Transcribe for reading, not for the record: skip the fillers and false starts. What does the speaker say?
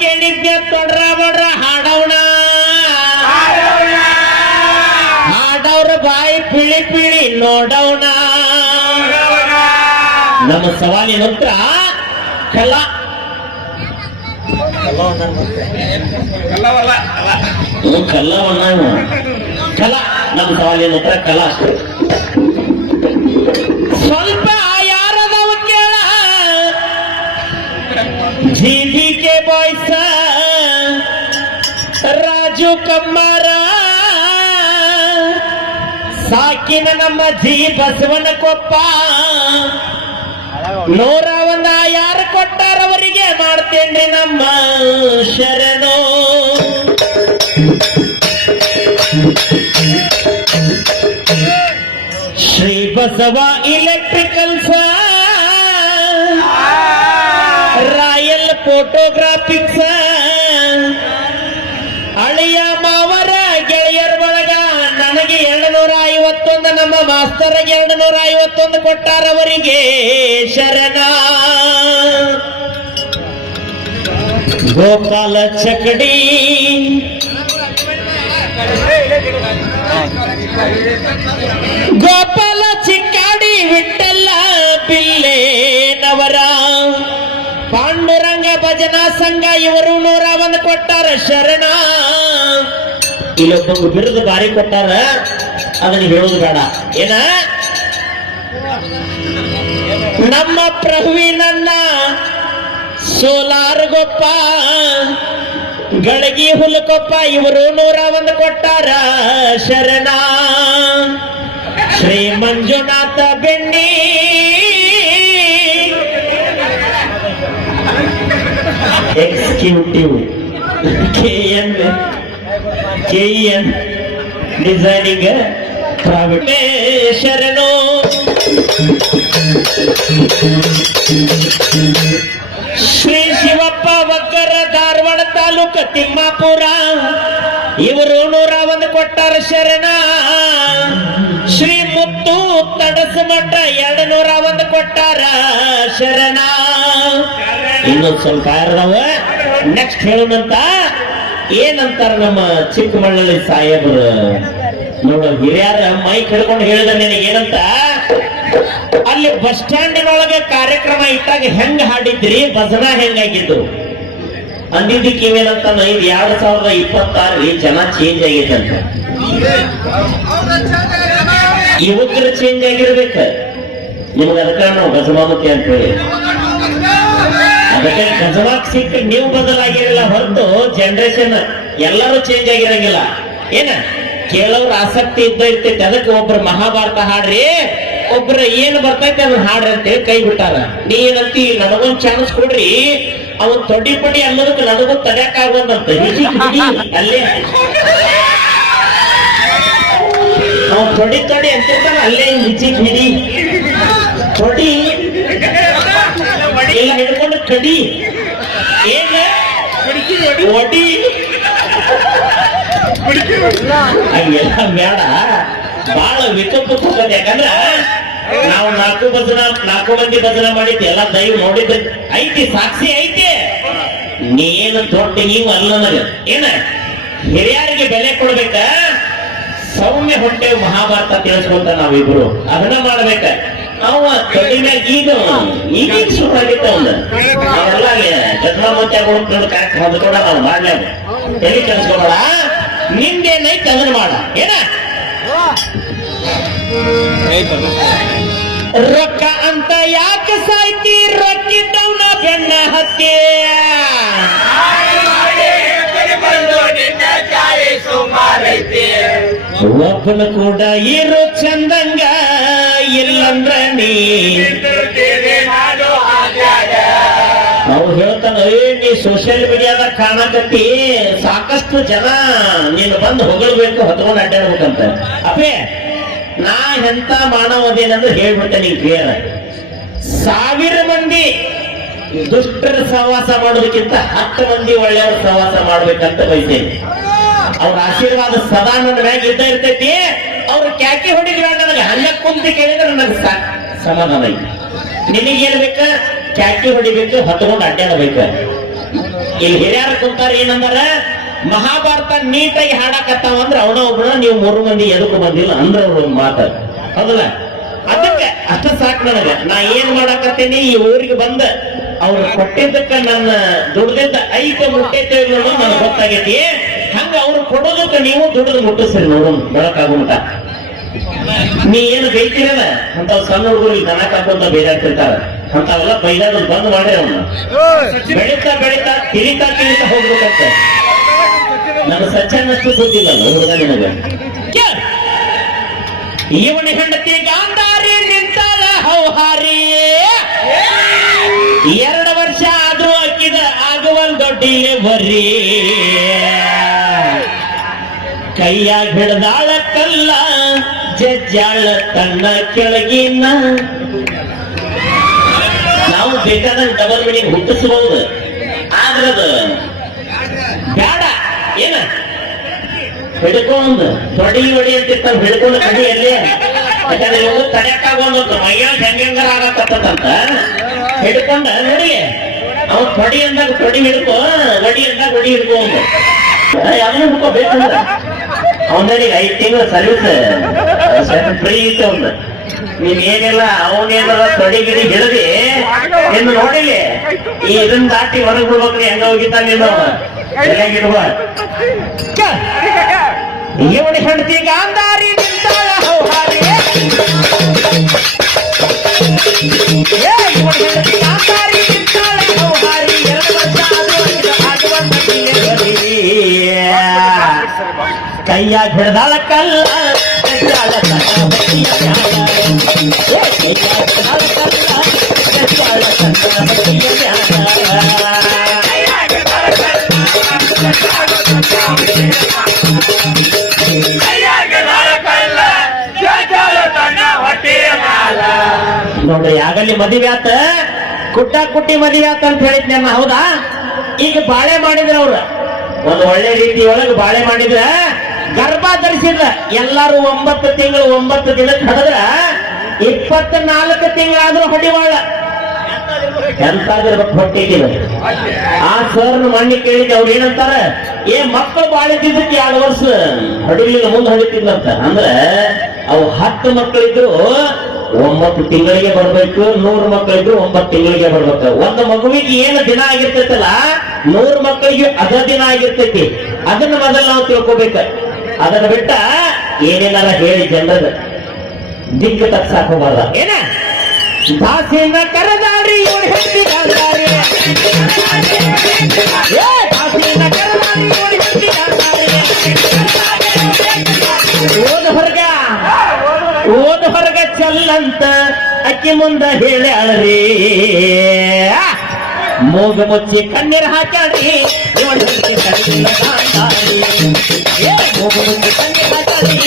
ಕೇಳಿದ್ದೆ ತೊಡ್ರ ಬಡ್ರ ಹಾಡವಣ ಹಾಡವ್ರ ಬಾಯಿ ಪಿಳಿ ಪಿಳಿ ನೋಡವಣ. ನಮ್ಮ ಸವಾಲಿನ ಹತ್ರ ಕಲ ಕಲ್ಲವಣ್ಣ ಕಲ. ನಮ್ಮ ಸವಾಲಿನ ಹತ್ರ ಕಲ ಸ್ವಲ್ಪ ಯಾರದವ ಕೇಳ. ಜಿಬಿಕೆ ಬಾಯ್ಸ ರಾಜು ಕಮ್ಮಾರ ಸಾಕಿನ ನಮ್ಮ ಜಿ ಬಸವನ ಕೊಪ್ಪ 101 ಯಾರು ಕೊಟ್ಟಾರವರಿಗೆ ಮಾಡ್ತೇನ್ರಿ ನಮ್ಮ ಶರಣೋ. ಶ್ರೀ ಬಸವ ಇಲೆಕ್ಟ್ರಿಕಲ್ಸ್ ರಾಯಲ್ ಫೋಟೋಗ್ರಾಫಿಕ್ಸ್ ಅಳಿಯ ಮಾವರ ಗೆಳೆಯರ ಒಳಗ ನನಗೆ 251 ನಮ್ಮ ಮಾಸ್ತರ್ಗೆ 251 ಕೊಟ್ಟಾರವರಿಗೆ ಶರಣ. ಗೋಪಾಲ ಚಕಡಿ ಗೋಪಾಲ ಚಿಕ್ಕಾಡಿ ವಿಠ್ಠಲ ಬಿಲ್ಲೇನವರ ಪಾಂಡುರಂಗ ಭಜನಾ ಸಂಘ ಇವರು 101 ಕೊಟ್ಟಾರ ಶರಣ. ಇಲ್ಲೊಬ್ಬ ಬಿರುದು ಬಾರಿ ಕೊಟ್ಟಾರ, ಅದನ್ನ ಹೇಳುದು ಬೇಡ. ಏನ ನಮ್ಮ ಪ್ರಭುವಿನನ್ನ ಸೋಲಾರ್ ಗೊಪ್ಪ ಗಳಗಿ ಹುಲಕೊಪ್ಪ ಇವರು 101 ಕೊಟ್ಟಾರ ಶರಣ. Shri Manjunatha Benni executive KN designing private ಶರಣೋ. ಶ್ರೀ ಶಿವಪ್ಪ ವಕ್ಕರ ಧಾರವಾಡ ತಾಲೂಕು ತಿಮ್ಮಾಪುರ ಇವರು 101 ಕೊಟ್ಟಾರ ಶರಣ. ಶ್ರೀ ಮುತ್ತು ತಡಸಮಠ 201 ಕೊಟ್ಟಾರ ಶರಣ. ಇನ್ನೊಂದು ಸ್ವಲ್ಪ ಯಾರದವ ನೆಕ್ಸ್ಟ್ ಹೇಳೋಣಂತ. ಏನಂತಾರ ನಮ್ಮ ಚಿಕ್ಕಮಳ್ಳಳ್ಳಿ ಸಾಹೇಬರು ನೋಡ ಹಿರಿಯರ ಮೈಕ್ ಹಿಡ್ಕೊಂಡು ಹೇಳಿದ ನಿನಗೆ ಏನಂತ. ಅಲ್ಲಿ ಬಸ್ ಸ್ಟ್ಯಾಂಡಿನೊಳಗೆ ಕಾರ್ಯಕ್ರಮ ಇಟ್ಟಾಗ ಹೆಂಗ್ ಹಾಡಿದ್ರಿ, ಭಜನಾ ಹೆಂಗಾಗಿದ್ದು ಅಂದಿದ್ದಕ್ಕೆ ಇವೇನಂತ 2026 ಜನ ಚೇಂಜ್ ಆಗೈತೆ ಅಂತ. ಯುವಕರು ಚೇಂಜ್ ಆಗಿರ್ಬೇಕ. ನಿಮ್ಗೆ ಅದಕ್ಕ ನಾವು ಗಜಮಾಮತಿ ಅಂತ ಹೇಳಿ ಅದಕ್ಕೆ ಗಜವಾಕ್ ಸಿಕ್ಕ ನೀವು ಬದಲಾಗಿರಲ್ಲ ಹೊರತು ಜನರೇಷನ್ ಎಲ್ಲರೂ ಚೇಂಜ್ ಆಗಿರಂಗಿಲ್ಲ. ಏನ ಕೇಳೋರು ಆಸಕ್ತಿ ಇದ್ದ ಇರ್ತೈತಿ. ಅದಕ್ಕೆ ಒಬ್ರು ಮಹಾಭಾರತ ಹಾಡ್ರಿ, ಒಬ್ರು ಏನು ಬರ್ತೈತಿ ಅದನ್ನ ಹಾಡ್ರಿ ಅಂತೇಳಿ ಕೈ ಬಿಟ್ಟಾರ. ನೀ ಏನಂತಿ ನನಗೊಂದ್ ಚಾನ್ಸ್ ಕೊಡ್ರಿ, ಅವನ್ ತೊಡಿ ಪಡಿ ಅನ್ನೋದಕ್ಕೆ ನನಗೂ ತಡ್ಯಾಕಾಗುವಂತ ಅಲ್ಲೇ ಅವ್ನು ತೊಡಿ ತೊಡಿ ಅಂತಿರ್ತಾನ ಅಲ್ಲೇ ಹಿಚಿಕ್ ಹಿಡಿ ತೊಡಿ ಎಲ್ಲ ಹಿಡ್ಕೊಂಡು ಕಡಿ ಏನ ಒಡಿ ಹಂಗೆಲ್ಲ ಬೇಡ. ಬಹಳ ವಿಕಲ್ಪ ಹೋಗೋದು. ಯಾಕಂದ್ರ ನಾವು 4 ಮಂದಿ ಭಜನೆ ಮಾಡಿದ್ದೆ ಎಲ್ಲ ದೈವ ನೋಡಿದ್ದ ಐತಿ, ಸಾಕ್ಷಿ ಐತಿ. ನೀನು ದೊಡ್ಡ ನೀವು ಅಲ್ಲ ನನಗೆ ಏನ ಹಿರಿಯರಿಗೆ ಬೆಲೆ ಕೊಡ್ಬೇಕ. ಸೌಮ್ಯ ಹೊಟ್ಟೆ ಮಹಾಭಾರತ ತಿಳಿಸ್ಕೊಂತ ನಾವಿಬ್ರು ಅದನ್ನ ಮಾಡ್ಬೇಕ. ನಾವು ತೊಡಿ ಮ್ಯಾಗ ಈಗೀಗ ಶುರುವಾಗಿತ್ತ ಒಂದು ಅವೆಲ್ಲ ಅಲ್ಲಿ ಗದ್ಮಾಮತ್ಯಾಗಳು ಕರೆಕ್ಟ್ ಹೊಂದ್ಕೊಂಡ ನಾವು ಮಾಡ್ಲೇವು. ಎಲ್ಲಿ ಕಲಿಸ್ಕೊಬೇಡ, ನಿಂದೇನೈತೆ ಅದನ್ನ ಮಾಡ. ಏನ ರೊಕ್ಕ ಅಂತ ಯಾಕೆ ಸಾಯ್ತಿ, ರೊಕ್ಕಿದ್ದವನ ಬೆನ್ನ ಹತ್ತಿ ಒಬ್ಬನ ಕೂಡ ಇರೋ ಚಂದಂಗ ಇಲ್ಲಂದ್ರ ನೀ ನಾವು ಹೇಳ್ತಾನ. ನೀ ಸೋಷಿಯಲ್ ಮೀಡಿಯಾದಾಗ ಕಾಣಕತ್ತಿ, ಸಾಕಷ್ಟು ಸಾಕಷ್ಟು ಜನ ನೀನು ಬಂದು ಹೊಗಳ್ಬೇಕು ಹೊತ್ಕೊಂಡು ಅಡ್ಡಾಡ್ಬೇಕಂತ ಅಪ್ಪೇ ನಾ ಎಂತ ಮಾನವದೇನಂದ್ರೆ ಹೇಳ್ಬಿಟ್ಟೆ ನೀನ್ ಕ್ಲಿಯರ್ 1000 ಮಂದಿ ದುಷ್ಟರ ಸಹವಾಸ ಮಾಡೋದಕ್ಕಿಂತ 10 ಮಂದಿ ಒಳ್ಳೆಯವ್ರ ಸಹವಾಸ ಮಾಡ್ಬೇಕಂತ ಬಯಸ್ತೇನೆ. ಅವ್ರ ಆಶೀರ್ವಾದ ಸದಾ ನನ್ನ ಮ್ಯಾಗ ಇದ್ದ ಇರ್ತೈತಿ. ಅವ್ರು ಕ್ಯಾಕಿ ಹೊಡಿದ್ರು ನನಗೆ ಹಂಗ ಕುಂತಿ ಕೇಳಿದ್ರೆ ನನಗೆ ಸಮಾಧಾನ ಐತಿ. ನಿನಗೇನ್ ಬೇಕ? ಕ್ಯಾಕಿ ಹೊಡಿಬೇಕು, ಹೊತ್ಕೊಂಡು ಅಡ್ಡಾಡಬೇಕ. ಇಲ್ಲಿ ಹಿರಿಯರು ಕುಂತಾರ ಏನಂದಾರ, ಮಹಾಭಾರತ ನೀಟಾಗಿ ಹಾಡಕತ್ತಾವ ಅಂದ್ರೆ ಅವನ ಒಬ್ಬನ ನೀವು 3 ಮಂದಿ ಎದಕ್ಕೂ ಬಂದಿಲ್ಲ ಅಂದ್ರೆ ಅವ್ರ ಒಂದು ಮಾತ ಹೌದಲ್ಲ. ಅದಕ್ಕೆ ಅಷ್ಟ ಸಾಕು ನನಗ. ನಾ ಏನ್ ಮಾಡಾಕತ್ತೇನಿ, ಈ ಊರಿಗೆ ಬಂದ ಅವ್ರು ಕೊಟ್ಟಿದ್ದಕ್ಕ ನನ್ನ ದುಡ್ದಿದ್ದ 5 ಮುಟ್ಟೈತೆ ನನಗೆ ಗೊತ್ತಾಗೈತಿ. ಹಂಗ ಅವ್ರು ಕೊಡೋದಕ್ಕೆ ನೀವು ದುಡ್ದು ಮುಟ್ಟಿಸ್ರಿ ನೋಡು ಬೆಳಕಾಗುಂಟ. ನೀ ಏನು ಬೈತಿರಲ್ಲ ಅಂತ ಸಣ್ಣ ಹುಡುಗರು ಈ ದನ ಕಾಕೊಂತ ಬೇಜಾಡ್ತಿರ್ತಾರ, ಅಂತಾವೆಲ್ಲ ಬೈದಾಡ ಬಂದ್ ಮಾಡ್ರಿ ಅವನ್ನ. ಬೆಳೀತಾ ಬೆಳೀತಾ ತಿರಿತಾ ಹೋಗ್ಬೇಕಂತ ನನ್ನ ಸಚ್ಚನಷ್ಟು ಗೊತ್ತಿಲ್ಲ ಹುಡುಗ ನಿನಗ. ಇವನ ಹೆಂಡತಿ ಗಾಂಧಾರಿ ನಿಂತಾಳ ಹೌಹಾರಿ, 2 ವರ್ಷ ಆದ್ರೂ ಅಕ್ಕಿದ ಆಗುವಲ್ ದೊಡ್ಡಿ ಬರೀ. ಕೈಯಾಗ ಹಿಡ್ದಾಳ ಕಲ್ಲ ಜಜ್ಜಾಳ ತನ್ನ ಕೆಳಗಿನ. ನಾವು ಬೇಕಾದಂಗ ಡಬಲ್ ಮೀನಿಂಗ್ ಹುಟ್ಟಿಸಬಹುದು, ಆದ್ರದು ಬೇಡ. ಏನ ಹಿಡ್ಕೊಂಡ್ ತೊಡಿ ಹೊಡಿ ಅಂತಿರ್ತಾವ, ಹಿಡ್ಕೊಂಡು ಕಡಿ ಅಲ್ಲಿ ಯಾಕಂದ್ರೆ ಇವರು ತಡೆಯಕ್ಕಾಗೊಂದು ಮೈಯಾಗ ಹೆಂಗಾರ ಆಗತ್ತಂತ ಹಿಡ್ಕೊಂಡ ನೋಡಿ. ಅವ್ ತೊಡಿ ಅಂದಾಗ ತೊಡಿ ಹಿಡ್ಕೊ, ಒಡಿ ಅಂದಾಗ ಒಡಿ ಹಿಡ್ಕೊ. ಯಾವನು ಹಿಡ್ಕೊ ಬೇಕಂದ್ರ ಅವನಿಗೆ 5 ತಿಂಗಳು ಸರ್ವಿಸ್ ಫ್ರೀ ಇತ್ತು ಅವ್ನ. ನೀನ್ ಏನಿಲ್ಲ ಅವನೇನಾರ ತೊಡಿ ಗಿಡಿ ಹಿಡಿದಿ ಇನ್ನು ನೋಡಿಲಿ ಈ ಇದನ್ನ ದಾಟಿ ಹೊರಗೆ ಬಿಡ್ಬೇಕ್ರಿ. ಹೆಂಗ ಹೋಗಿದ್ದ ನೀನು ಸರಿಯಾಗಿಡುವ. ಇವನ ಹೆಂಡತಿ ಗಾಂಧಾರಿ ನಿಂತಾಳ ಹೌಹಾರಿ, ಇವನ ಹೆಂಡತಿ ಗಾಂಧಾರಿ ನಿಂತಾಳ ಹೌಹಾರಿ. 2 ವರ್ಷ ಆಗುವಂತ ಕೈಯಾಗ ಹಿಡ್ದಾಳ ಕಲ್ಲ ಜಜ್ಜಾಳ ತನ್ನ ಬಟ್ಟಿಯ ಮ್ಯಾಲ. ಕೈಯಾಗ ಹಿಡ್ದಾಳ ಕಲ್ಲ ಜಜ್ಜಾಳ ತನ್ನ ಬಟ್ಟಿಯ ಮ್ಯಾಲ. ನೋಡ್ರಿ, ಆಗಲ್ಲಿ ಮದುವೆ ಆತ, ಕುಟ್ಟ ಕುಟ್ಟಿ ಮದುವೆ ಆತ ಅಂತ ಹೇಳಿದ್ ನನ್ನ. ಹೌದಾ? ಈಗ ಬಾಳೆ ಮಾಡಿದ್ರ ಅವ್ರ ಒಂದು ಒಳ್ಳೆ ರೀತಿ ಒಳಗೆ ಬಾಳೆ ಮಾಡಿದ್ರ, ಗರ್ಭ ಧರಿಸಿದ್ರ. ಎಲ್ಲಾರು 9 ತಿಂಗಳು 9 ದಿನಕ್ಕೆ ಹಡದ್ರ 24 ತಿಂಗಳಾದ್ರೂ ಹೊಡಿವಾಳ. ಎಂತಾದ್ರೂ ಹೊಟ್ಟಿದ್ದೀರ. ಆ ಸರ್ನ ಮಣ್ಣಿ ಕೇಳಿದ್ದೆ, ಅವ್ರು ಏನಂತಾರ, ಮಕ್ಕಳು ಬಾಳಿದ್ದಕ್ಕೆ 2 ವರ್ಷ ಹೊಡಿಲಿಲ್ಲ, ಮುಂದೆ ಹೊಡಿತಿದ್ದಂತ. ಅಂದ್ರೆ ಅವು 10 ಮಕ್ಕಳಿದ್ರು 9 ತಿಂಗಳಿಗೆ ಬರ್ಬೇಕು, 100 ಮಕ್ಕಳಿದ್ರು 9 ತಿಂಗಳಿಗೆ ಬರ್ಬೇಕು. ಒಂದು ಮಗುವಿಗೆ ಏನು ದಿನ ಆಗಿರ್ತೈತಲ್ಲ 100 ಮಕ್ಕಳಿಗೆ ಅದ ದಿನ ಆಗಿರ್ತೈತಿ. ಅದನ್ನ ಮೊದಲು ನಾವು ತಿಳ್ಕೊಬೇಕ. ಅದನ್ನ ಬಿಟ್ಟ ಏನೇನಾರ ಹೇಳಿ ಜನರದ ದಿಕ್ಕು ತಪ್ಸಾಕ್ ಹೋಗಬಾರ್ದ. ಏನ ದಾಸಿನ ಕರದಾರಿ ಇವಳು ಹೆಂಡತಿ ಗಾಂಧಾರಿ, ದಾಸಿನ ಕರದಾರಿ ಇವಳು ಹೆಂಡತಿ ಗಾಂಧಾರಿ. ಓದ ಹೊರಗ ಚಲ್ಲಂತ ಅಕ್ಕಿ ಮುಂದ ಹೇಳ್ಯಾಳ್ರಿ, ಮೂಗು ಮುಚ್ಚಿ ಕಣ್ಣೀರ್ ಹಾಕ್ಯಾಳ್ರಿ ಇವಳು ಹೆಂಡತಿ ಗಾಂಧಾರಿ. ಮೂಗು ಮುಚ್ಚಿ ಕಣ್ಣೀರ್ ಹಾಕ್ಯಾಳ್ರಿ.